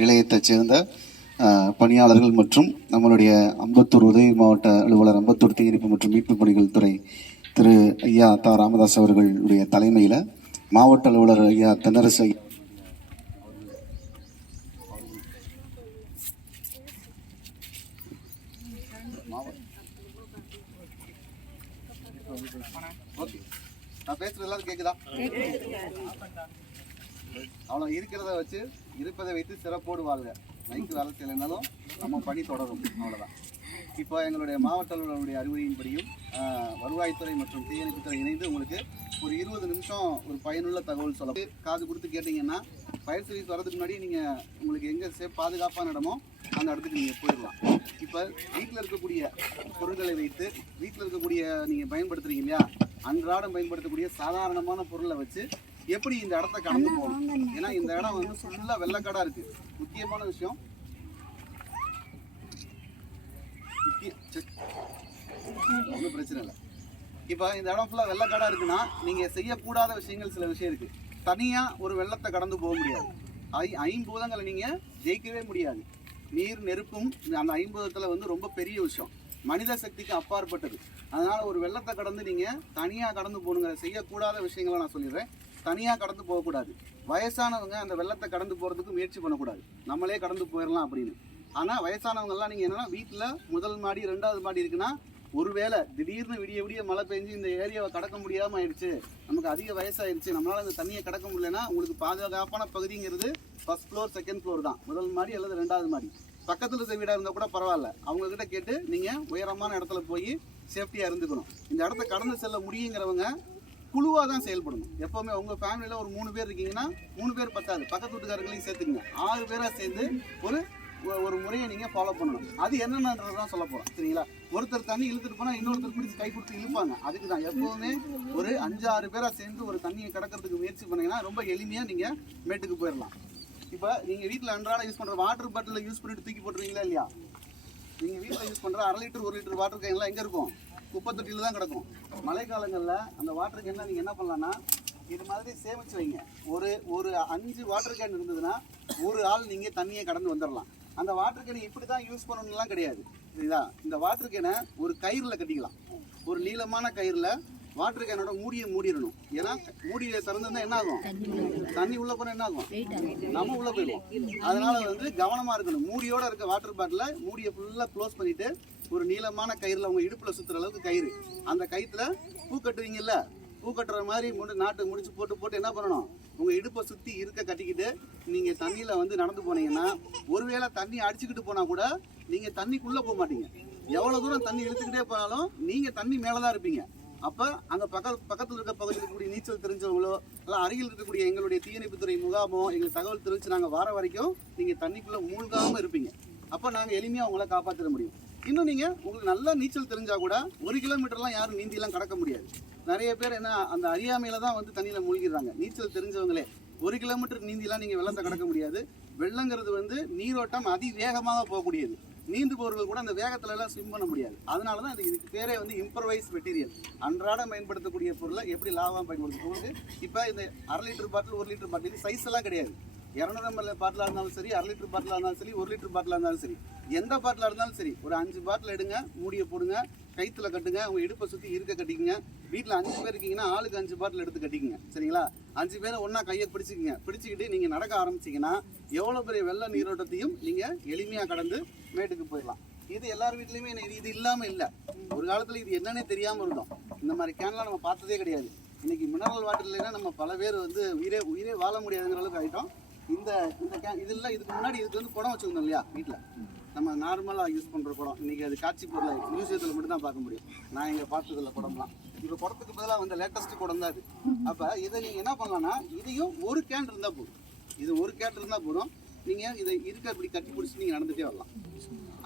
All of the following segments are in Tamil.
நிலையத்தைச் சேர்ந்த பணியாளர்கள் மற்றும் நம்மளுடைய அம்பத்தூர் உதவி மாவட்ட அலுவலர், அம்பத்தூர் தீயணைப்பு மற்றும் மீட்பு பணிகள் துறை திரு ஐயா தா ராமதாஸ் அவர்களுடைய தலைமையில் மாவட்ட அலுவலர் ஐயா தென்னரசு நான் பேசுறது எல்லாரும் கேக்குதா? அவ்வளோ இருக்கிறத வச்சு இருப்பதை வைத்து சிறப்போடு வாழ்க. மைக்கு வேலை செய்யலைனாலும் நம்ம பணி தொடரும், அவ்வளோதான். இப்போ எங்களுடைய மாவட்ட அலுவலருடைய அறிவுரையின்படியும் வருவாய்த்துறை மற்றும் தீயணைப்புத்துறை இணைந்து உங்களுக்கு ஒரு 20 நிமிஷம் ஒரு பயனுள்ள தகவல் சொல்ல காது கொடுத்து கேட்டிங்கன்னா ஃபயர் சர்வீஸ் வரதுக்கு முன்னாடி நீங்கள் உங்களுக்கு எங்கே பாதுகாப்பான இடமோ அந்த இடத்துக்கு நீங்கள் போயிடலாம். இப்போ வீட்டில் இருக்கக்கூடிய பொருட்களை வைத்து வீட்டில் இருக்கக்கூடிய நீங்கள் பயன்படுத்துறீங்க இல்லையா, அன்றாடம் பயன்படுத்தக்கூடிய சாதாரணமான பொருளை வச்சு எப்படி இந்த இடத்த கடந்து போகணும். ஏன்னா இந்த இடம் வந்து ஃபுல்லாக வெள்ளக்காடாக இருக்குது. முக்கியமான விஷயம் ஒன்றும் பிரச்சனை இல்லை. இப்போ இந்த இடம் ஃபுல்லாக வெள்ளக்காடாக இருக்குன்னா நீங்கள் செய்யக்கூடாத விஷயங்கள் சில விஷயம் இருக்குது. தனியாக ஒரு வெள்ளத்தை கடந்து போக முடியாது. ஐம்பூதங்களை நீங்கள் ஜெயிக்கவே முடியாது. நீர் நெருப்பும் அந்த ஐம்பூதத்தில் வந்து ரொம்ப பெரிய விஷயம், மனித சக்திக்கு அப்பாற்பட்டது. அதனால் ஒரு வெள்ளத்தை கடந்து நீங்கள் தனியாக கடந்து போகணுங்கிற செய்யக்கூடாத விஷயங்களை நான் சொல்லிடுறேன். தனியாக கடந்து போகக்கூடாது. வயசானவங்க அந்த வெள்ளத்தை கடந்து போகிறதுக்கு முயற்சி பண்ணக்கூடாது. நம்மளே கடந்து போயிடலாம் அப்படின்னு. ஆனால் வயசானவங்கெல்லாம் நீங்கள் என்னென்னா வீட்டில் முதல் மாடி 2வது மாடி இருக்குன்னா ஒருவேளை திடீர்னு விடிய விடிய மழை பெஞ்சு இந்த ஏரியாவை கடக்க முடியாமல் ஆயிடுச்சு, நமக்கு அதிக வயசாகிடுச்சு, நம்மளால் இந்த தண்ணியை கடக்க முடியலன்னா உங்களுக்கு பாதுகாப்பான பகுதிங்கிறது 1st ஃப்ளோர் 2nd ஃப்ளோர் தான். முதல் மாடி அல்லது 2வது மாடி. பக்கத்தில் இருக்க வீடாக இருந்தால் கூட பரவாயில்ல, அவங்கக்கிட்ட கேட்டு நீங்கள் உயரமான இடத்துல போய் சேஃப்டியாக இருந்துக்கணும். இந்த இடத்த கடந்து செல்ல முடியுங்கிறவங்க குழுவாக தான் செயல்படணும். எப்போவுமே உங்கள் ஃபேமிலியில் ஒரு 3 பேர் இருக்கீங்கன்னா 3 பேர் பத்தாது, பக்கத்து வீட்டுக்காரங்களையும் சேர்த்துக்குங்க. 6 பேராக சேர்ந்து ஒரு முறையை நீங்கள் ஃபாலோ பண்ணணும். அது என்னென்னன்றது தான் சொல்ல போகிறோம், சரிங்களா? ஒருத்தர் தண்ணி இழுத்துட்டு போனால் இன்னொருத்தர் பிடிச்சி கை கொடுத்து இழுப்பாங்க. அதுக்கு தான் எப்போவுமே ஒரு 5-6 பேராக சேர்ந்து ஒரு தண்ணியை கடக்கிறதுக்கு முயற்சி பண்ணிங்கன்னா ரொம்ப எளிமையாக நீங்கள் மேட்டுக்கு போயிடலாம். இப்போ நீங்கள் வீட்டில் அன்றாடம் யூஸ் பண்ணுற வாட்டர் பாட்டிலில் யூஸ் பண்ணிட்டு தூக்கி போட்டுருவீங்களா இல்லையா? நீங்கள் வீட்டில் யூஸ் பண்ணுற 1/2 லிட்டர் 1 லிட்டர் வாட்டர் கேன்லாம் எங்கே இருக்கும்? குப்பை தொட்டியில் தான் கிடக்கும். மழை காலங்களில் அந்த வாட்டர் கேன்லாம் நீங்கள் என்ன பண்ணலான்னா இது மாதிரி சேமித்து வைங்க. ஒரு 5 வாட்டர் கேன் இருந்ததுன்னா ஒரு ஆள் நீங்கள் தண்ணியை கடந்து வந்துடலாம். அந்த வாட்டர் கேனை இப்படி தான் யூஸ் பண்ணணும்லாம் கிடையாது, சரிங்களா? இந்த வாட்டர் கேனை ஒரு கயிறில் கட்டிக்கலாம். ஒரு நீளமான கயிறில் வாட்டர் கேனோட மூடிடணும். ஏன்னா மூடியை திறந்துருந்தா என்ன ஆகும்? தண்ணி உள்ள போனால் என்ன ஆகும்? நம்ம உள்ள போயிடுவோம். அதனால வந்து கவனமாக இருக்கணும். மூடியோட இருக்க வாட்டர் பாட்டிலை மூடியை ஃபுல்லாக க்ளோஸ் பண்ணிட்டு ஒரு நீளமான கயிறில் உங்கள் இடுப்பில் சுற்றுற அளவுக்கு கயிறு, அந்த கயிற்றுல பூ கட்டுவீங்கல்ல, பூ கட்டுற மாதிரி நாட்டு முடிச்சு போட்டு என்ன பண்ணணும்? உங்கள் இடுப்பை சுற்றி இருக்க கட்டிக்கிட்டு நீங்கள் தண்ணியில் வந்து நடந்து போனீங்கன்னா ஒருவேளை தண்ணி அடிச்சுக்கிட்டு போனால் கூட நீங்கள் தண்ணிக்குள்ளே போக மாட்டீங்க. எவ்வளோ தூரம் தண்ணி இழுத்துக்கிட்டே போனாலும் நீங்கள் தண்ணி மேலே தான் இருப்பீங்க. அப்போ அங்கே பக்கத்தில் இருக்க பகுதியில் இருக்கக்கூடிய நீச்சல் தெரிஞ்சவங்களோ இல்லை அருகில் இருக்கக்கூடிய எங்களுடைய தீயணைப்புத்துறை முகாமோ எங்களுக்கு தகவல் தெரிவித்து நாங்கள் வர வரைக்கும் நீங்கள் தண்ணிக்குள்ளே மூழ்காமல் இருப்பீங்க. அப்போ நாங்கள் எளிமையாக உங்களை காப்பாற்றிட முடியும். இன்னும் நீங்கள் உங்களுக்கு நல்லா நீச்சல் தெரிஞ்சால் கூட 1 கிலோமீட்டர்லாம் யாரும் நீந்திலாம் கடக்க முடியாது. நிறைய பேர் என்ன அந்த அறியாமையில் தான் வந்து தண்ணியில் மூழ்கிடுறாங்க. நீச்சல் தெரிஞ்சவங்களே 1 கிலோமீட்டர் நீந்திலாம் நீங்கள் வெள்ளத்தை கடக்க முடியாது. வெள்ளங்கிறது வந்து நீரோட்டம் அதிவேகமாக போகக்கூடியது. நீந்து போவர்கள் கூட அந்த வேகத்துல எல்லாம் ஸ்விம் பண்ண முடியாது. அதனால தான் இதுக்கு பேரே வந்து இம்ப்ரவைஸ் மெட்டீரியல். அன்றாடம் பயன்படுத்தக்கூடிய பொருளை எப்படி லாபம் பயன்படுத்துறது. இப்போ இந்த 1/2 litre bottle 1 litre bottle size எல்லாம் கிடையாது. 200 ml பாட்டிலாக இருந்தாலும் சரி, 1/2 லிட்டர் பாட்டிலாக இருந்தாலும் சரி, 1 லிட்டர் பாட்டிலாக இருந்தாலும் சரி, எந்த பாட்டிலாக இருந்தாலும் சரி, ஒரு 5 பாட்டில் எடுங்க, மூடியை போடுங்க, கைத்துல கட்டுங்க, உங்கள் இடுப்பை சுற்றி இருக்க கட்டிக்குங்க. வீட்டில் 5 பேர் இருக்கீங்கன்னா ஆளுக்கு 5 பாட்டில் எடுத்து கட்டிக்குங்க, சரிங்களா? 5 பேரை ஒன்றா கையை பிடிச்சிக்கிட்டு நீங்கள் நடக்க ஆரம்பிச்சிங்கன்னா எவ்வளோ பெரிய வெள்ள நீரோட்டத்தையும் நீங்கள் எளிமையாக கடந்து மேட்டுக்கு போயிடலாம். இது எல்லார் வீட்லேயுமே இது இல்லாமல் இல்லை. ஒரு காலத்தில் இது என்னன்னே தெரியாமல் இருந்தோம். இந்த மாதிரி கேன்லாம் நம்ம பார்த்ததே கிடையாது. இன்றைக்கி மினரல் வாட்டர் இல்லைன்னா நம்ம பல பேர் வந்து உயிரே வாழ முடியாதுங்கிற அளவுக்கு ஆகிட்டோம். இந்த கேன் இதெல்லாம் இதுக்கு முன்னாடி இதுக்கு வந்து குடம் வச்சுருந்தோம் இல்லையா? வீட்டில் நம்ம நார்மலாக யூஸ் பண்ணுற குடம். இன்றைக்கி அது காட்சி பொருளை மியூசியத்தில் மட்டும் தான் பார்க்க முடியும். நான் இங்கே பார்த்ததில்ல குடம்லாம். இப்போ குடத்துக்கு பதிலாக வந்து லேட்டஸ்ட் குடம் தான் அது. அப்போ இதை நீங்கள் என்ன பண்ணலான்னா இதையும் ஒரு கேன் இருந்தால் போதும். இது ஒரு கேன் இருந்தால் போதும். நீங்கள் இதை இருக்க இப்படி கட்டி பிடிச்சி நீங்கள் நடந்துகிட்டே வரலாம்.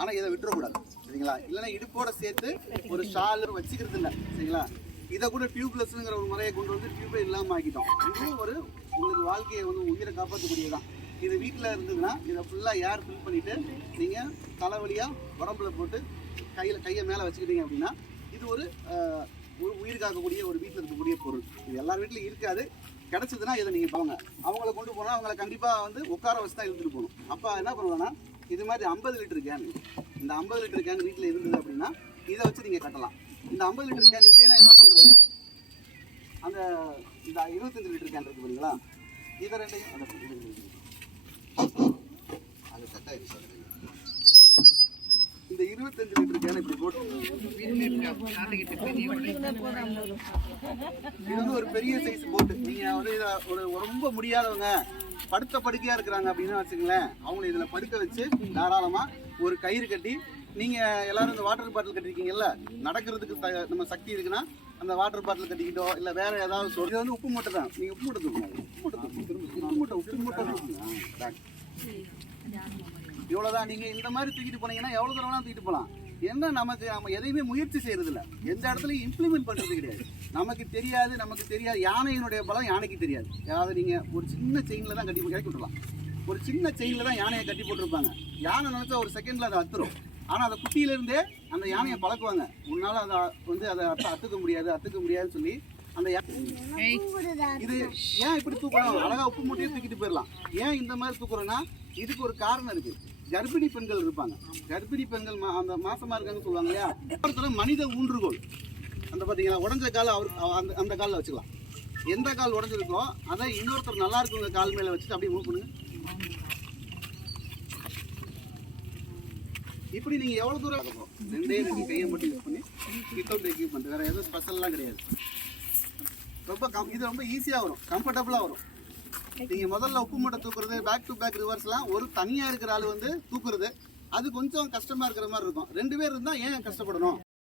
ஆனால் இதை விட்டுறக்கூடாது, சரிங்களா? இல்லைன்னா இடுப்போட சேர்த்து ஒரு ஷால் வச்சுக்கிறது இல்லை, சரிங்களா? இதை கூட டியூப்லெஸ்ங்கிற ஒரு முறையை கொண்டு வந்து டியூபே இல்லாமல் ஆக்கிட்டோம். இதுவும் ஒரு உங்களுக்கு வாழ்க்கையை வந்து உயிரை காப்பாற்றக்கூடியதான். இது வீட்டில் இருந்ததுன்னா இதை ஃபுல்லாக ஏர் ஃபில் பண்ணிவிட்டு நீங்கள் தலைவலியாக உடம்புல போட்டு கையை மேலே வச்சுக்கிட்டீங்க அப்படின்னா இது ஒரு உயிர் காக்கக்கூடிய ஒரு வீட்டில் இருக்கக்கூடிய பொருள். இது எல்லார் வீட்லையும் இருக்காது. கிடைச்சதுன்னா இதை நீங்கள் போங்க. அவங்கள கொண்டு போனால் அவங்கள கண்டிப்பாக வந்து உட்கார வச்சு தான் இழுத்துட்டு போகணும். அப்போ என்ன பண்ணுவேன்னா இது மாதிரி 50 லிட்டர் கேன், இந்த 50 லிட்டர் கேன் வீட்டில் இருந்தது அப்படின்னா இதை வச்சு நீங்கள் கட்டலாம். இந்த 50 லிட்டர் கேன் இல்லைன்னா என்ன பண்ணுறது, அந்த இந்த 25 லிட்டர் கேன் இருக்கு பார்த்தீங்களா, இதை ரெண்டையும் அது செட் ஆயிடுச்சு. இந்த 25 லிட்டர் கேன் இப்படி போட்டு இது வந்து ஒரு பெரிய சைஸ் போட்டு நீங்கள் வந்து இதை ஒரு ரொம்ப முடியாதவங்க படுத்த படுக்கையாக இருக்கிறாங்க அப்படின்னு வச்சுங்களேன், அவங்கள இதில் படுக்க வச்சு தாராளமாக ஒரு கயிறு கட்டி, நீங்கள் எல்லாரும் இந்த வாட்டர் பாட்டில் கட்டிருக்கீங்கல்ல, நடக்கிறதுக்கு நம்ம சக்தி இருக்குன்னா அந்த வாட்டர் பாட்டில் கட்டிக்கிட்டோ இல்லை வேற ஏதாவது சொல்லி, இது வந்து உப்பு மூட்டை தான். நீங்கள் உப்பு மூட்டை தூக்கணும், உப்பு மூட்டை இவ்வளோதான். நீங்கள் இந்த மாதிரி தூக்கிட்டு போனீங்கன்னா எவ்வளோ தூரம் வேணாலும் தூக்கிட்டு போகலாம். என்ன நம்ம எதையுமே முயற்சி செய்யறது இல்லை, எந்த இடத்துலையும் இம்ப்ளிமெண்ட் பண்ணுறது கிடையாது. நமக்கு தெரியாது யானையினுடைய பலம் யானைக்கு தெரியாது. அதாவது நீங்கள் ஒரு சின்ன செயினில் தான் கட்டி இறக்கி விட்டுலாம், ஒரு சின்ன செயினில் தான் யானையை கட்டி போட்டிருப்பாங்க. யானை நினச்சா ஒரு செகண்டில் அதை அத்துரும். ஆனால் அதை குட்டியிலேருந்தே அந்த யானையை பழக்குவாங்க. உன்னால் அதை வந்து அதை அத்துக்க முடியாதுன்னு சொல்லி அந்த இது ஏன் இப்படி தூக்கணும், அழகாக உப்பு மூட்டையே தூக்கிட்டு போயிடலாம். ஏன் இந்த மாதிரி தூக்குறோன்னா இதுக்கு ஒரு காரணம் இருக்குது. கர்ப்பிணி பெண்கள் இருப்பாங்க, கர்ப்பிணி பெண்கள் அந்த மாசமா இருக்காங்கன்னு சொல்லுவாங்க இல்லையா, ஒருத்தர் மனித ஊன்றுகோல் அந்த பார்த்தீங்களா, உடஞ்ச காலை அந்த காலில் வச்சுக்கலாம். எந்த கால் உடஞ்சிருக்கோ அதை இன்னொருத்தர் நல்லா இருக்குங்க கால் மேலே வச்சுட்டு அப்படியே மூவ் பண்ணுங்க. இப்படி நீங்கள் எவ்வளோ தூரம் இருக்கும், ரெண்டு கையை மட்டும் யூஸ் பண்ணி வித்தவுட் எக்யூப்மெண்ட், வேறு எதுவும் ஸ்பெஷல்லாம் கிடையாது. இது ரொம்ப ஈஸியாக வரும், கம்ஃபர்டபுளாக வரும். நீங்கள் முதல்ல உப்பு மூட்டை தூக்குறது, பேக் டு பேக் ரிவர்ஸ்லாம் ஒரு தனியாக இருக்கிற ஆள் வந்து தூக்குறது அது கொஞ்சம் கஷ்டமாக இருக்கிற மாதிரி இருக்கும். 2 பேர் இருந்தால் ஏன் கஷ்டப்படணும்,